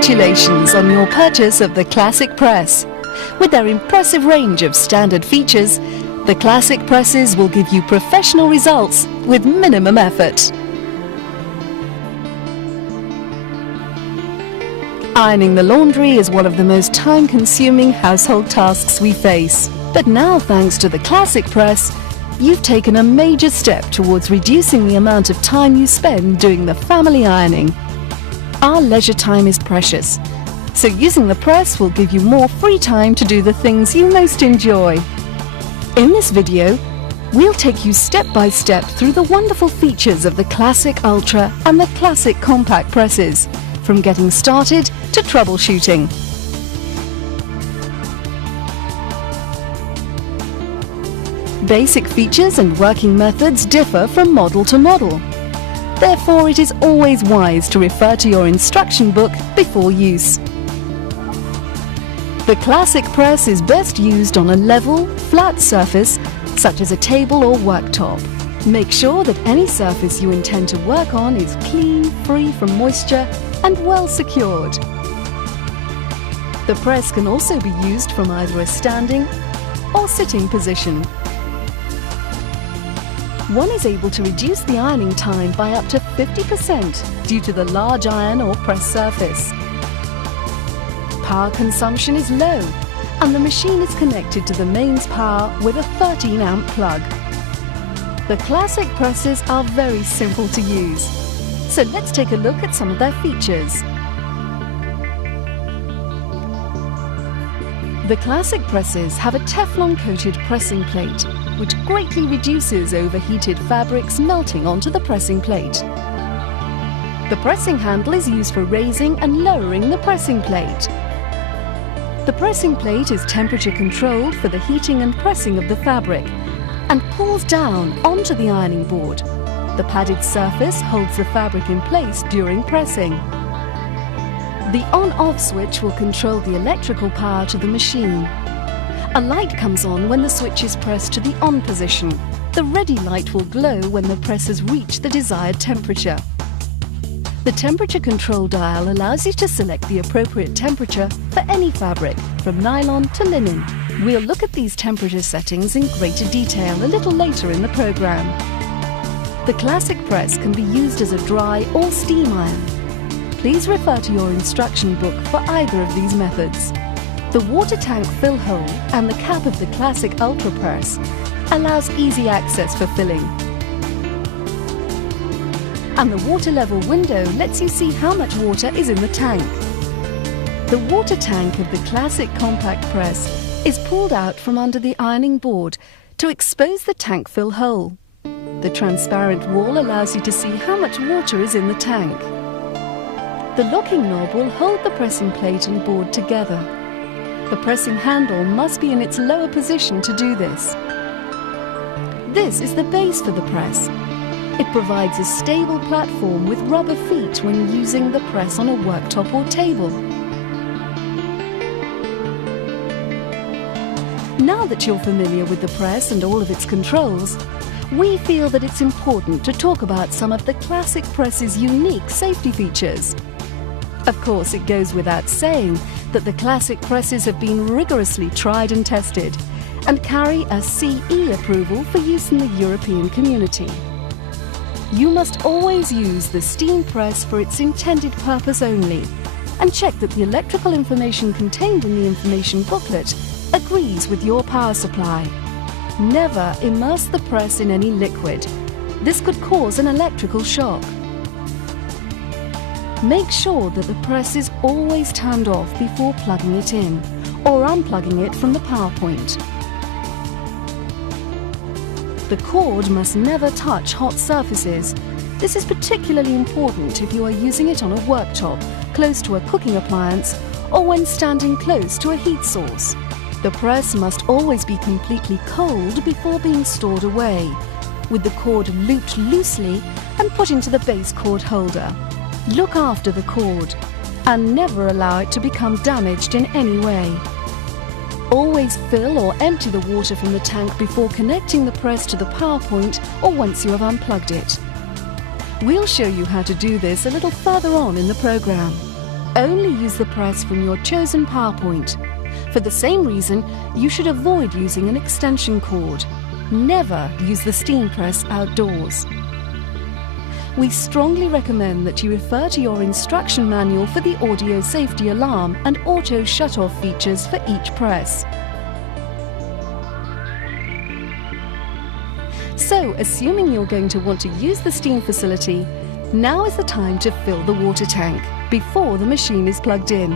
Congratulations on your purchase of the Classic Press. With their impressive range of standard features, the Classic Presses will give you professional results with minimum effort. Ironing the laundry is one of the most time-consuming household tasks we face. But now, thanks to the Classic Press, you've taken a major step towards reducing the amount of time you spend doing the family ironing. Our leisure time is precious, so using the press will give you more free time to do the things you most enjoy. In this video, we'll take you step by step through the wonderful features of the Classic Ultra and the Classic Compact presses, from getting started to troubleshooting. Basic features and working methods differ from model to model. Therefore, it is always wise to refer to your instruction book before use. The Classic Press is best used on a level, flat surface, such as a table or worktop. Make sure that any surface you intend to work on is clean, free from moisture, and well secured. The press can also be used from either a standing or sitting position. One is able to reduce the ironing time by up to 50% due to the large iron or press surface. Power consumption is low, and the machine is connected to the mains power with a 13-amp plug. The Classic presses are very simple to use, so let's take a look at some of their features. The Classic presses have a Teflon-coated pressing plate, which greatly reduces overheated fabrics melting onto the pressing plate. The pressing handle is used for raising and lowering the pressing plate. The pressing plate is temperature controlled for the heating and pressing of the fabric and pulls down onto the ironing board. The padded surface holds the fabric in place during pressing. The on-off switch will control the electrical power to the machine. A light comes on when the switch is pressed to the on position. The ready light will glow when the press has reached the desired temperature. The temperature control dial allows you to select the appropriate temperature for any fabric, from nylon to linen. We'll look at these temperature settings in greater detail a little later in the program. The Classic Press can be used as a dry or steam iron. Please refer to your instruction book for either of these methods. The water tank fill hole and the cap of the Classic Ultra Press allows easy access for filling. And the water level window lets you see how much water is in the tank. The water tank of the Classic Compact Press is pulled out from under the ironing board to expose the tank fill hole. The transparent wall allows you to see how much water is in the tank. The locking knob will hold the pressing plate and board together. The pressing handle must be in its lower position to do this. This is the base for the press. It provides a stable platform with rubber feet when using the press on a worktop or table. Now that you're familiar with the press and all of its controls, we feel that it's important to talk about some of the Classic Press's unique safety features. Of course, it goes without saying that the Classic presses have been rigorously tried and tested and carry a CE approval for use in the European community. You must always use the steam press for its intended purpose only and check that the electrical information contained in the information booklet agrees with your power supply. Never immerse the press in any liquid. This could cause an electrical shock. Make sure that the press is always turned off before plugging it in or unplugging it from the power point. The cord must never touch hot surfaces. This is particularly important if you are using it on a worktop, close to a cooking appliance, or when standing close to a heat source. The press must always be completely cold before being stored away, with the cord looped loosely and put into the base cord holder. Look after the cord and never allow it to become damaged in any way. Always fill or empty the water from the tank before connecting the press to the power point or once you have unplugged it. We'll show you how to do this a little further on in the program. Only use the press from your chosen power point. For the same reason, you should avoid using an extension cord. Never use the steam press outdoors. We strongly recommend that you refer to your instruction manual for the audio safety alarm and auto shut-off features for each press. So, assuming you're going to want to use the steam facility, now is the time to fill the water tank before the machine is plugged in.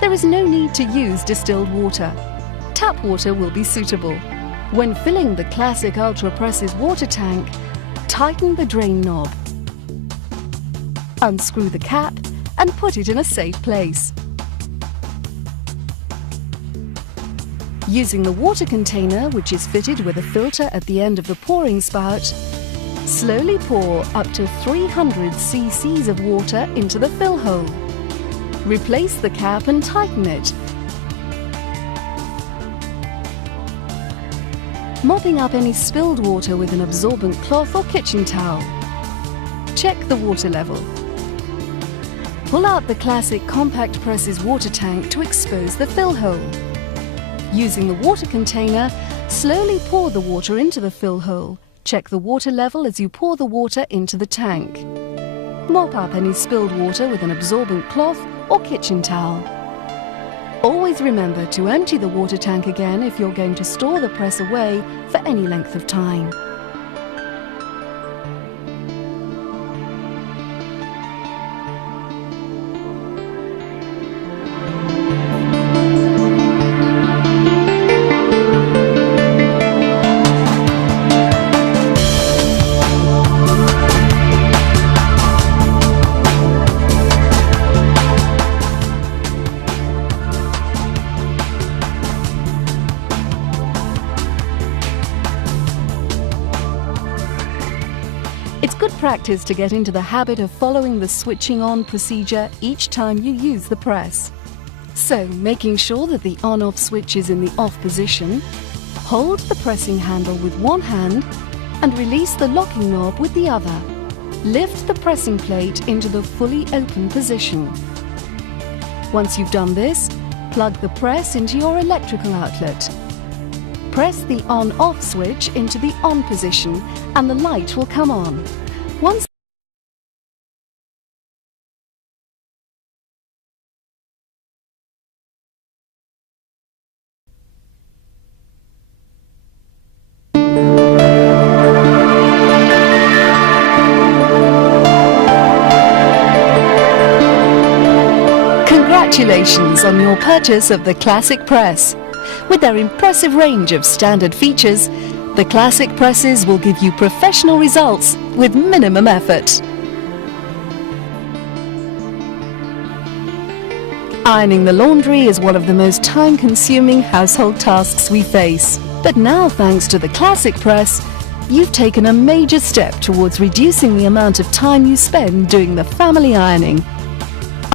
There is no need to use distilled water. Tap water will be suitable. When filling the Classic Ultra Press's water tank, tighten the drain knob. Unscrew the cap and put it in a safe place. Using the water container, which is fitted with a filter at the end of the pouring spout, slowly pour up to 300 cc's of water into the fill hole. Replace the cap and tighten it. Mopping up any spilled water with an absorbent cloth or kitchen towel. Check the water level. Pull out the Classic Compact Press's water tank to expose the fill hole. Using the water container, slowly pour the water into the fill hole. Check the water level as you pour the water into the tank. Mop up any spilled water with an absorbent cloth or kitchen towel. Always remember to empty the water tank again if you're going to store the press away for any length of time. It's good practice to get into the habit of following the switching on procedure each time you use the press. So, making sure that the on-off switch is in the off position, hold the pressing handle with one hand and release the locking knob with the other. Lift the pressing plate into the fully open position. Once you've done this, plug the press into your electrical outlet. Press the on-off switch into the on position and the light will come on. Once Congratulations on your purchase of the Classic Press. With their impressive range of standard features, the Classic Presses will give you professional results with minimum effort. Ironing the laundry is one of the most time-consuming household tasks we face. But now, thanks to the Classic Press, you've taken a major step towards reducing the amount of time you spend doing the family ironing.